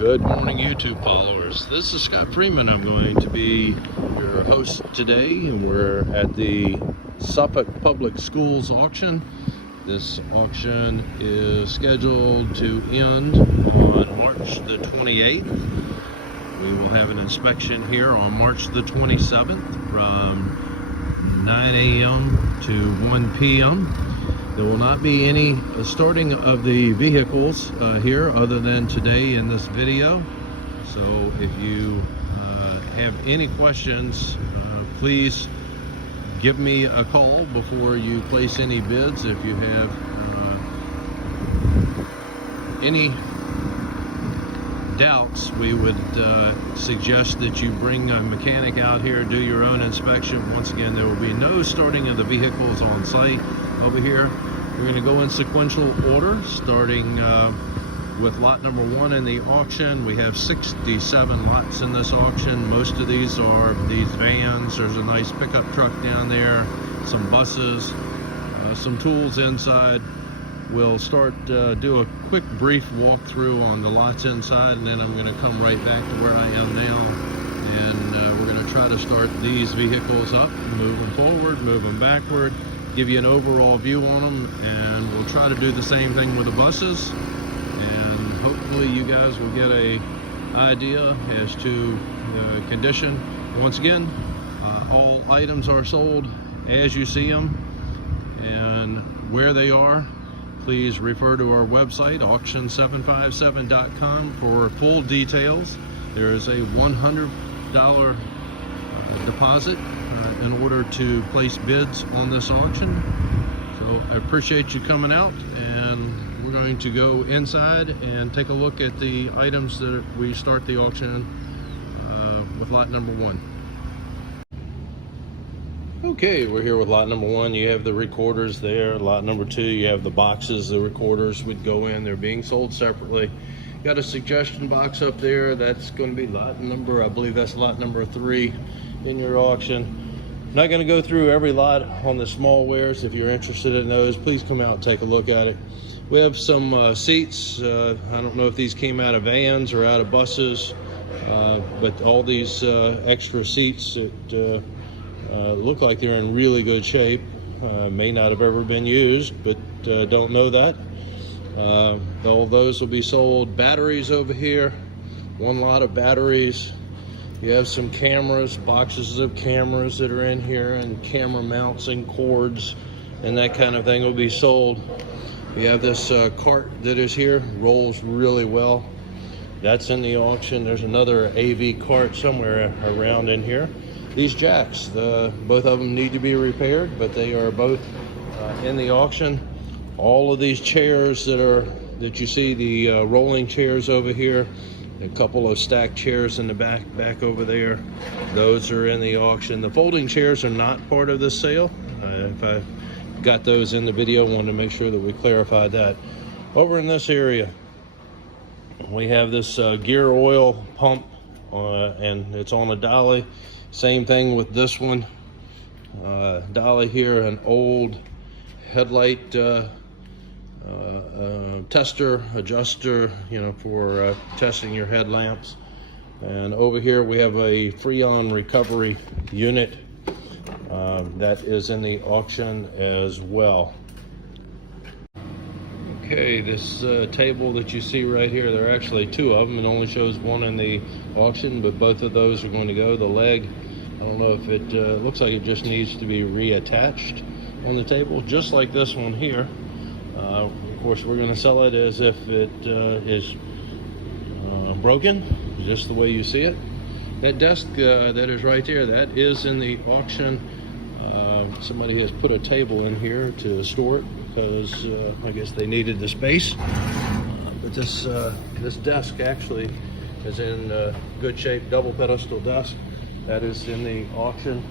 Good morning, YouTube followers. This is Scott Freeman. I'm going to be your host today, and we're at the Suffolk Public Schools auction. This auction is scheduled to end on March the 28th. We will have an inspection here on March the 27th from 9 a.m. to 1 p.m. There will not be any starting of the vehicles here other than today in this video. So if you have any questions, please give me a call before you place any bids. If you have any doubts, we would suggest that you bring a mechanic out here, do your own inspection. Once again, there will be no starting of the vehicles on site over here. We're going to go in sequential order, starting with lot number 1 in the auction. We have 67 lots in this auction. Most of these are these vans. There's a nice pickup truck down there, some buses, some tools inside. We'll start do a quick brief walkthrough on the lots inside, and then I'm going to come right back to where I am now, and we're going to try to start these vehicles up, move them forward, move them backward, give you an overall view on them, and we'll try to do the same thing with the buses, and hopefully you guys will get a idea as to the condition. Once again, all items are sold as you see them, and where they are, please refer to our website, auction757.com, for full details. There is a $100 deposit in order to place bids on this auction. So I appreciate you coming out, and we're going to go inside and take a look at the items that we start the auction with lot number 1. Okay, we're here with lot number 1. You have the recorders there. Lot number 2, you have the boxes. The recorders would go in. They're being sold separately. Got a suggestion box up there. That's going to be lot number, I believe that's lot number 3 in your auction. I'm not going to go through every lot on the small wares. If you're interested in those, please come out and take a look at it. We have some seats. I don't know if these came out of vans or out of buses, but all these extra seats that look like they're in really good shape. May not have ever been used, but don't know that. All those will be sold. Batteries over here, 1 lot of batteries. You have some cameras, boxes of cameras that are in here, and camera mounts and cords and that kind of thing will be sold. You have this cart that is here, rolls really well. That's in the auction. There's another AV cart somewhere around in here. These jacks, both of them need to be repaired, but they are both in the auction. All of these chairs that you see, the rolling chairs over here, a couple of stacked chairs in the back over there, those are in the auction. The folding chairs are not part of this sale. If I got those in the video, wanted to make sure that we clarified that. Over in this area, we have this gear oil pump, and it's on a dolly. Same thing with this one. Dolly here, an old headlight tester, adjuster, for testing your headlamps. And over here we have a Freon recovery unit that is in the auction as well. Okay, this table that you see right here, there are actually 2 of them. It only shows 1 in the auction, but both of those are going to go. The leg, I don't know if it looks like it just needs to be reattached on the table, just like this one here. Of course, we're going to sell it as if it is broken, just the way you see it. That desk that is right there, that is in the auction. Somebody has put a table in here to store it because I guess they needed the space. But this desk actually is in good shape, double pedestal desk. That is in the auction.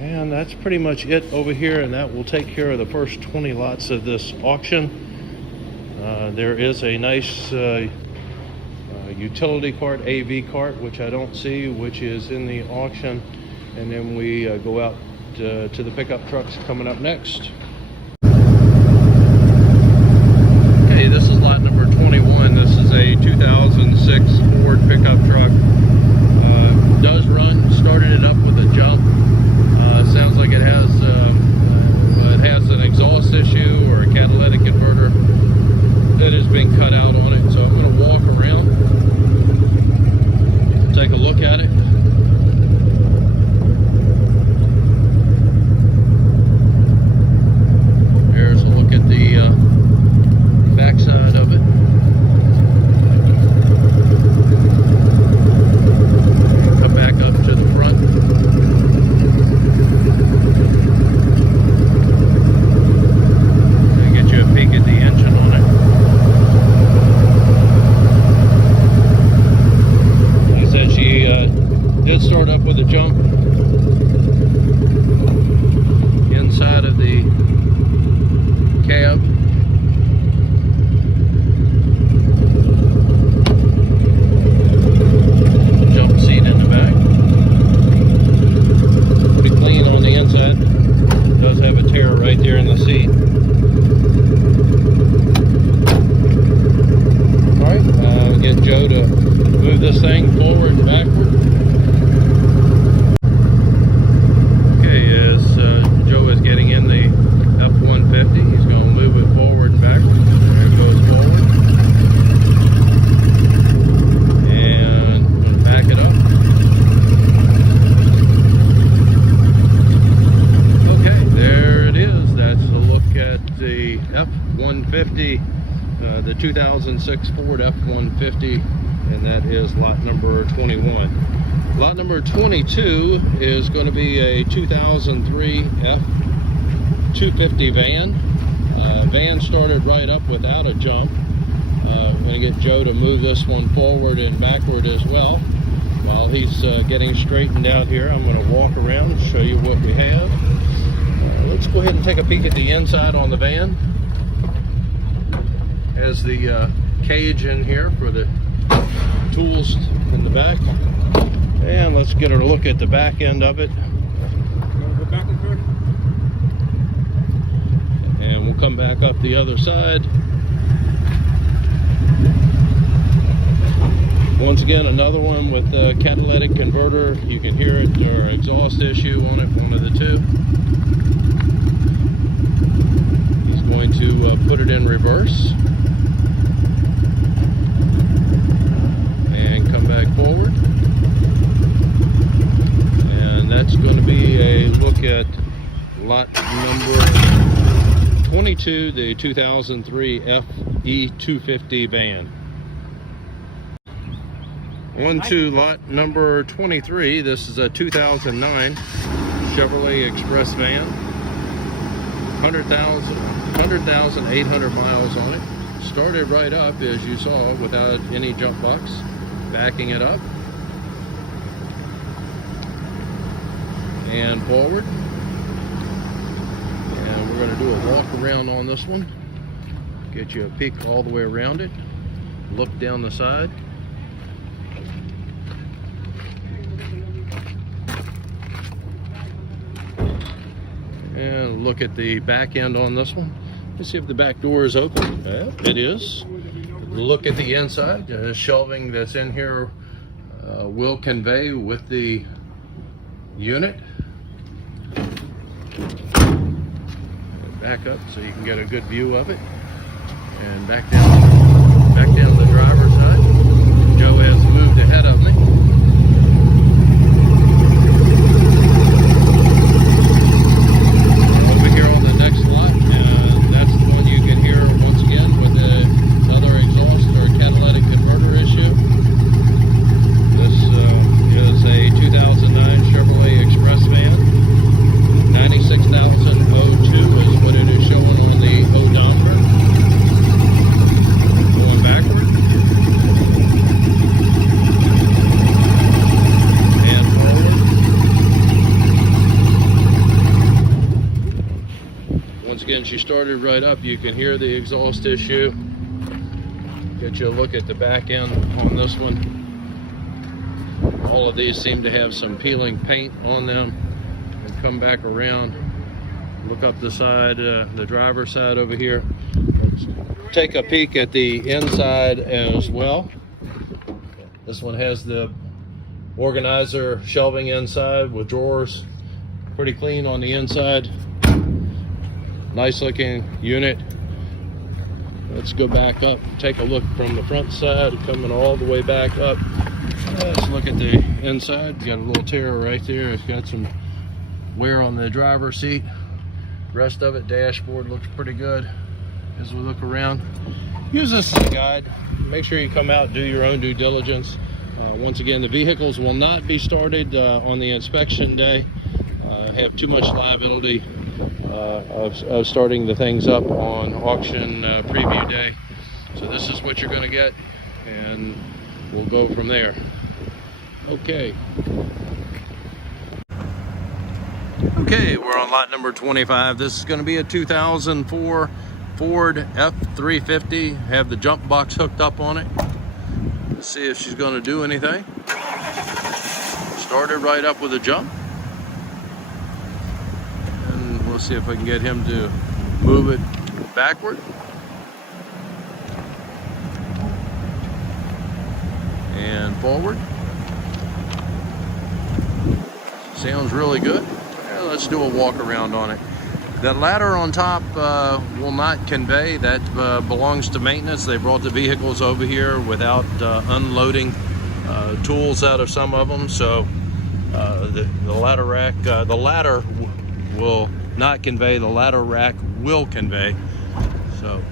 And that's pretty much it over here, and that will take care of the first 20 lots of this auction. There is a nice utility cart, AV cart, which I don't see, which is in the auction. And then we go out to the pickup trucks coming up next. Okay, this is lot number 21. This is a 2000 been cut out on it. So I'm going to walk around, take a look at it. There's a look at the back side of it. Come back up to the front. And get you a peek at the engine on it. Like I said, she did start up with a jump inside of the cab. Jump seat in the back. Pretty clean on the inside. Does have a tear right there in the seat. Alright, get Joe to move this thing forward and backward. Okay, as Joe is getting in the F-150, he's going to move it forward and backward. There it goes forward. And back it up. Okay, there it is. That's a look at the F-150, the 2006 Ford F-150, and that is lot number 21. Lot number 22 is going to be a 2003 F-250 van. Van started right up without a jump. I'm going to get Joe to move this one forward and backward as well. While he's getting straightened out here, I'm going to walk around and show you what we have. Let's go ahead and take a peek at the inside on the van. Has the cage in here for the tools in the back. And let's get a look at the back end of it. And we'll come back up the other side. Once again, another one with a catalytic converter. You can hear it, or exhaust issue on it, one of the two. He's going to put it in reverse. And come back forward. And that's going to be a look at lot number 22, the 2003 FE250 van. On to lot number 23. This is a 2009 Chevrolet Express van. 100,800 miles on it. Started right up, as you saw, without any jump box. Backing it up. And forward. And we're going to do a walk around on this one. Get you a peek all the way around it. Look down the side. And look at the back end on this one. Let's see if the back door is open. It is. Look at the inside. The shelving that's in here will convey with the unit. Back up so you can get a good view of it. And back down the driver's side. Joe has moved ahead of me. Over here on the next lot, that's the one you can hear once again with another exhaust or catalytic converter issue. This is a 2009 Chevrolet Express van. 96,002 is what it is showing on the odometer. Going backward. And forward. Once again, she started right up. You can hear the exhaust issue. Get you a look at the back end on this one. All of these seem to have some peeling paint on them. Come back around, look up the side, the driver's side over here. Let's take a peek at the inside as well. This one has the organizer shelving inside with drawers. Pretty clean on the inside. Nice looking unit. Let's go back up, take a look from the front side, coming all the way back up. Let's look at the inside. Got a little tear right there. It's got some wear on the driver's seat. Rest of it, dashboard looks pretty good as we look around. Use this as a guide. Make sure you come out, do your own due diligence. Once again, the vehicles will not be started on the inspection day. Have too much liability of starting the things up on auction preview day. So this is what you're going to get, and we'll go from there. Okay, we're on lot number 25. This is going to be a 2004 Ford F-350. Have the jump box hooked up on it. Let's see if she's going to do anything. Started right up with a jump. And we'll see if I can get him to move it backward. And forward. Sounds really good. Yeah, let's do a walk around on it. That ladder on top will not convey. That belongs to maintenance. They brought the vehicles over here without unloading tools out of some of them. So the ladder rack, the ladder will not convey. The ladder rack will convey. So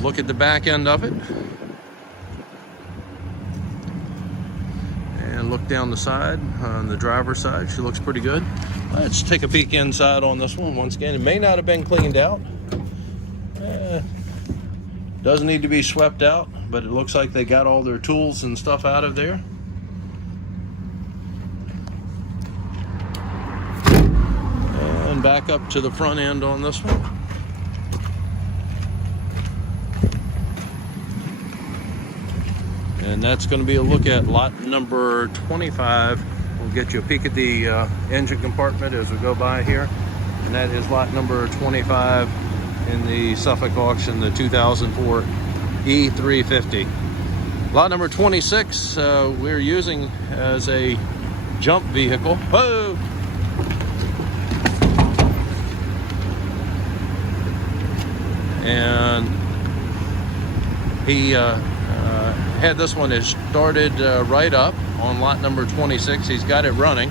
look at the back end of it. And look down the side, on the driver's side. She looks pretty good. Let's take a peek inside on this one. Once again, it may not have been cleaned out. Doesn't need to be swept out, but it looks like they got all their tools and stuff out of there. And back up to the front end on this one. And that's going to be a look at lot number 25. We'll get you a peek at the engine compartment as we go by here. And that is lot number 25 in the Suffolk auction, the 2004 E350. Lot number 26 we're using as a jump vehicle. Whoa! And he had this one is started right up on lot number 26. He's got it running.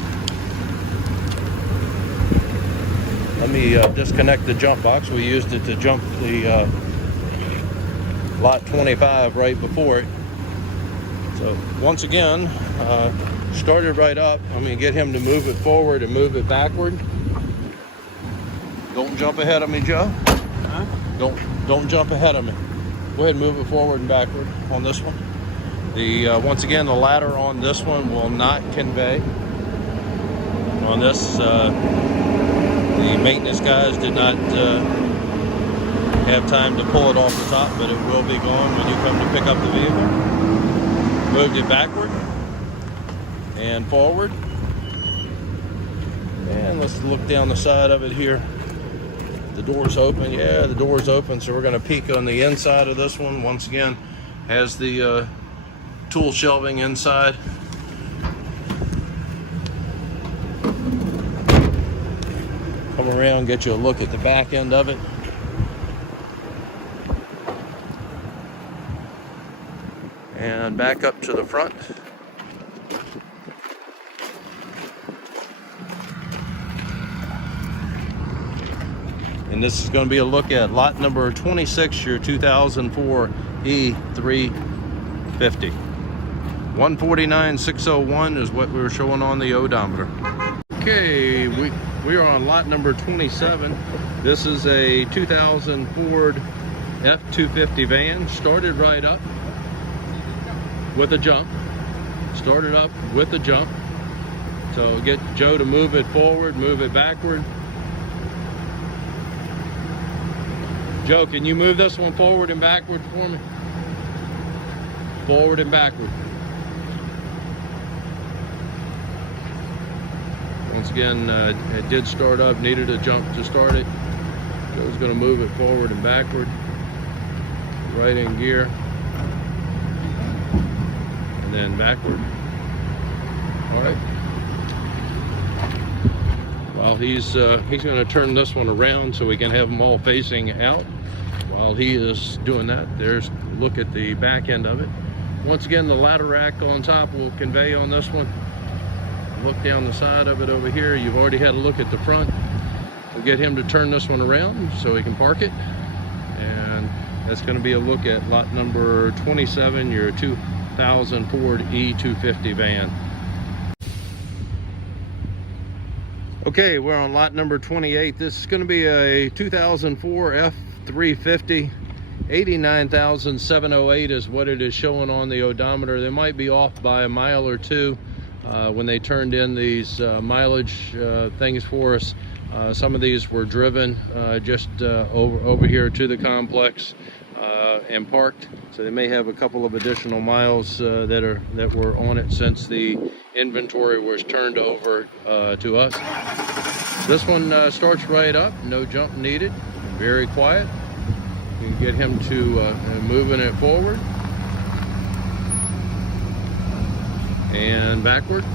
Let me disconnect the jump box. We used it to jump the lot 25 right before it. So once again, started right up. I'm going to get him to move it forward and move it backward. Don't jump ahead of me, Joe. Huh? Don't jump ahead of me. Go ahead and move it forward and backward on this one. Once again, the ladder on this one will not convey. On this, the maintenance guys did not have time to pull it off the top, but it will be gone when you come to pick up the vehicle. Moved it backward and forward. And let's look down the side of it here. The door's open. Yeah, the door's open, so we're going to peek on the inside of this one. Once again, has the tool shelving inside. Come around, get you a look at the back end of it. And back up to the front. And this is going to be a look at lot number 26, your 2004 E350. 149,601 is what we were showing on the odometer. Okay, we are on lot number 27. This is a 2000 Ford F-250 van. Started right up with a jump. Started up with a jump. So get Joe to move it forward, move it backward. Joe, can you move this one forward and backward for me? Forward and backward. Once again, it did start up, needed a jump to start it. Joe's going to move it forward and backward. Right in gear. And then backward. All right. Well, he's going to turn this one around so we can have them all facing out. While he is doing that, there's a look at the back end of it. Once again, the ladder rack on top will convey on this one. Look down the side of it over here. You've already had a look at the front. We'll get him to turn this one around so he can park it. And that's going to be a look at lot number 27, your 2000 Ford E250 van. Okay, we're on lot number 28. This is going to be a 2004 F350. 89,708 is what it is showing on the odometer. They might be off by a mile or two when they turned in these mileage things for us. Some of these were driven just over here to the complex and parked, so they may have a couple of additional miles that were on it since the inventory was turned over to us. This one starts right up, no jump needed, very quiet. You can get him to moving it forward and backward,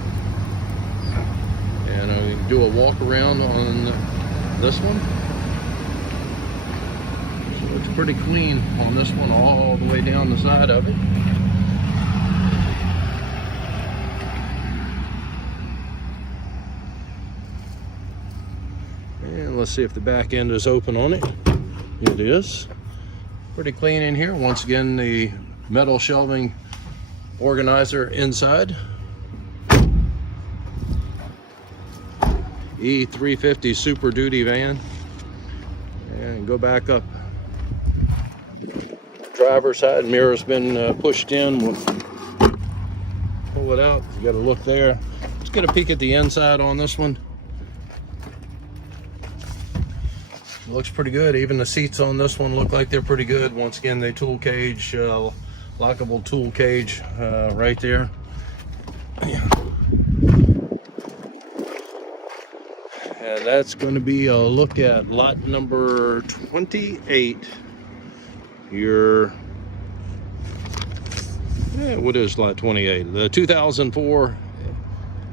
and we can do a walk around on this one. So it's pretty clean on this one all the way down the side of it. And let's see if the back end is open on it. It is. Pretty clean in here. Once again, the metal shelving organizer inside. E350 Super Duty van. And go back up. Driver's side mirror's been pushed in. We'll pull it out. You got a look there. Let's get a peek at the inside on this one. Looks pretty good. Even the seats on this one look like they're pretty good. Once again, the tool cage, lockable tool cage right there. And that's going to be a look at lot number 28. What is lot 28? The 2004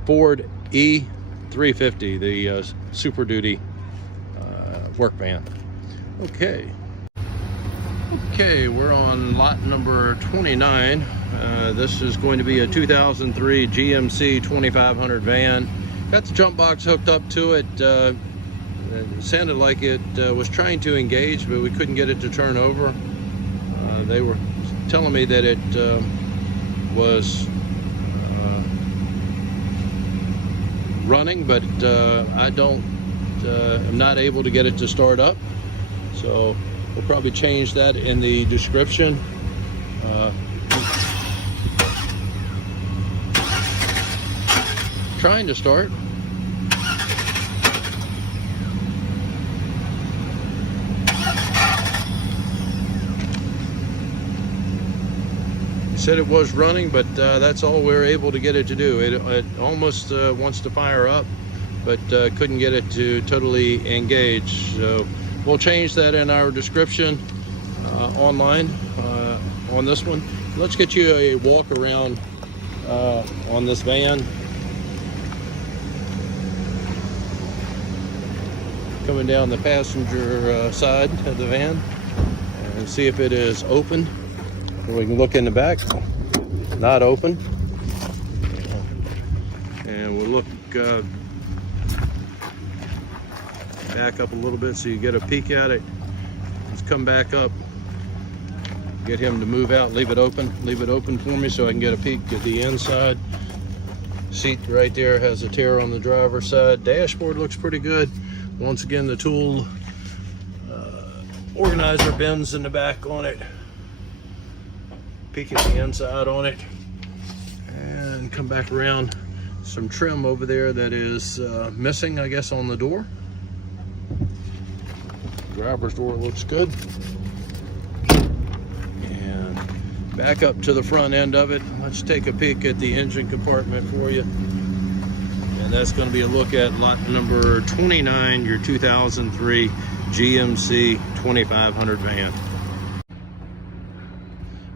Ford E350, the Super Duty work van. Okay, we're on lot number 29. This is going to be a 2003 GMC 2500 van. Got the jump box hooked up to it. It sounded like it was trying to engage, but we couldn't get it to turn over. They were telling me that it was running, but I'm not able to get it to start up, so we'll probably change that in the description. Trying to start. Said it was running, but that's all we're able to get it to do. It almost wants to fire up, but couldn't get it to totally engage. So we'll change that in our description online on this one. Let's get you a walk around on this van. Coming down the passenger side of the van and see if it is open. We can look in the back. Not open. And we'll look back up a little bit so you get a peek at it. Let's come back up. Get him to move out. Leave it open. Leave it open for me so I can get a peek at the inside. Seat right there has a tear on the driver's side. Dashboard looks pretty good. Once again, the tool organizer bins in the back on it. Peek at the inside on it. And come back around. Some trim over there that is missing, I guess, on the door. Driver's door looks good. And back up to the front end of it. Let's take a peek at the engine compartment for you. And that's going to be a look at lot number 29, your 2003 GMC 2500 van.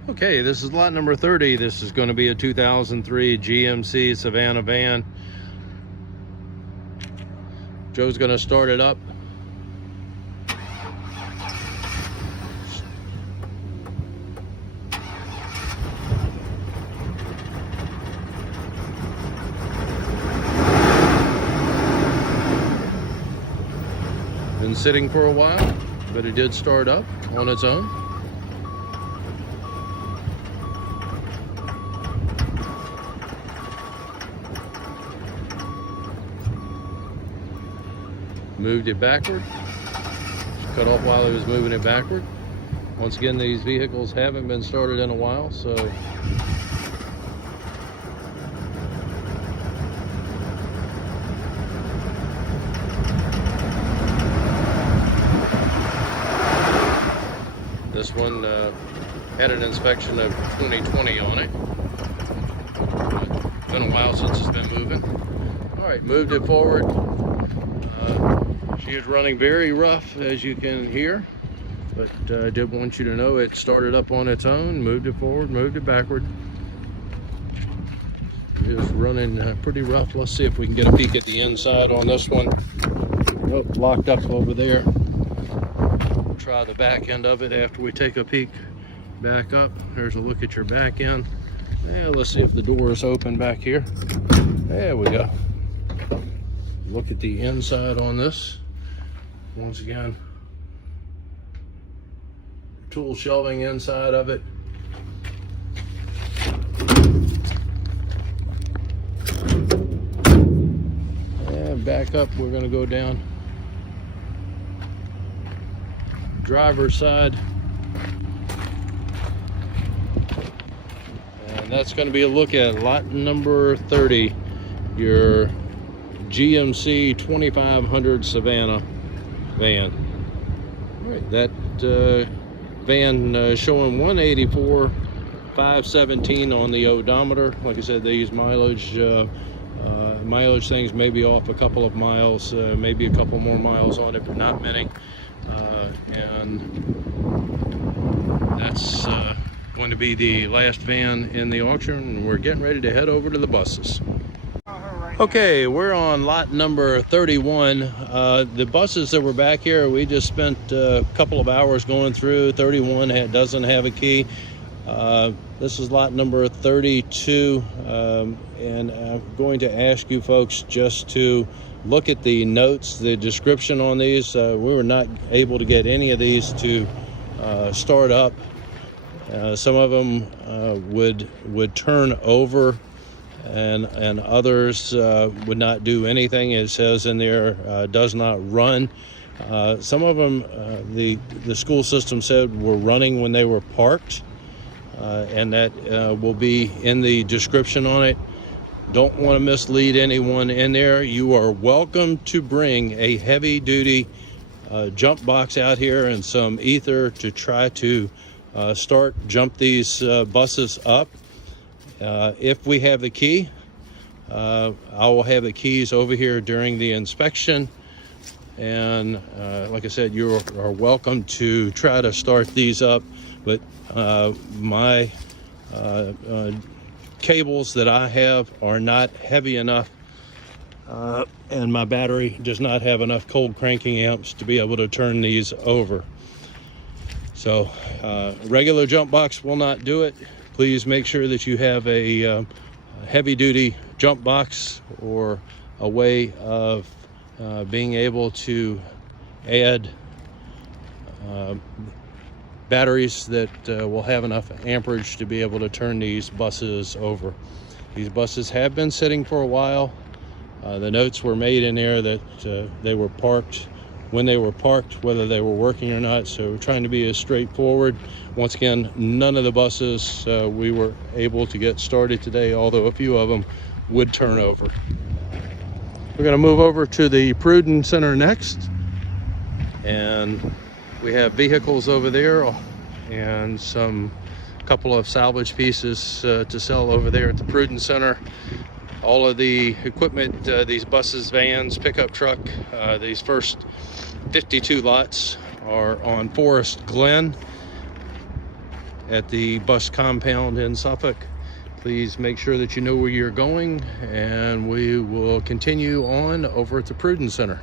Okay, this is lot number 30. This is going to be a 2003 GMC Savannah van. Joe's going to start it up. sitting for a while, but it did start up on its own. Moved it backward. Cut off while he was moving it backward. Once again, these vehicles haven't been started in a while, so this one had an inspection of 2020 on it. Been a while since it's been moving. All right, moved it forward. She is running very rough, as you can hear, but I did want you to know it started up on its own, moved it forward, moved it backward. It is running pretty rough. Let's see if we can get a peek at the inside on this one. Oh, locked up over there. Try the back end of it after we take a peek back up. There's a look at your back end. Yeah, let's see if the door is open back here. There we go. Look at the inside on this. Once again, tool shelving inside of it. And back up, we're going to go down driver's side. And that's going to be a look at lot number 30, your GMC 2500 Savannah van. All right, that van showing 184,517 on the odometer. Like I said, they use mileage. Mileage things may be off a couple of miles, maybe a couple more miles on it, but not many. And that's going to be the last van in the auction. We're getting ready to head over to the buses. Okay, we're on lot number 31. The buses that were back here, we just spent a couple of hours going through. 31 doesn't have a key. This is lot number 32, and I'm going to ask you folks just to look at the notes, the description on these. We were not able to get any of these to start up. Some of them would turn over, and others would not do anything. It says in there, does not run. Some of them, the school system said were running when they were parked, and that will be in the description on it. Don't want to mislead anyone in there. You are welcome to bring a heavy-duty jump box out here and some ether to try to jump these buses up. If we have the key, I will have the keys over here during the inspection, and like I said, you are welcome to try to start these up, but my cables that I have are not heavy enough, and my battery does not have enough cold cranking amps to be able to turn these over. So regular jump box will not do it. Please make sure that you have a heavy-duty jump box or a way of being able to add batteries that will have enough amperage to be able to turn these buses over. These buses have been sitting for a while. The notes were made in there that they were parked when they were parked, whether they were working or not. So we're trying to be as straightforward. Once again, none of the buses we were able to get started today, although a few of them would turn over. We're going to move over to the Pruden Center next, and we have vehicles over there and some couple of salvage pieces to sell over there at the Pruden Center. All of the equipment, these buses, vans, pickup truck, these first 52 lots are on Forest Glen at the bus compound in Suffolk. Please make sure that you know where you're going, and we will continue on over at the Pruden Center.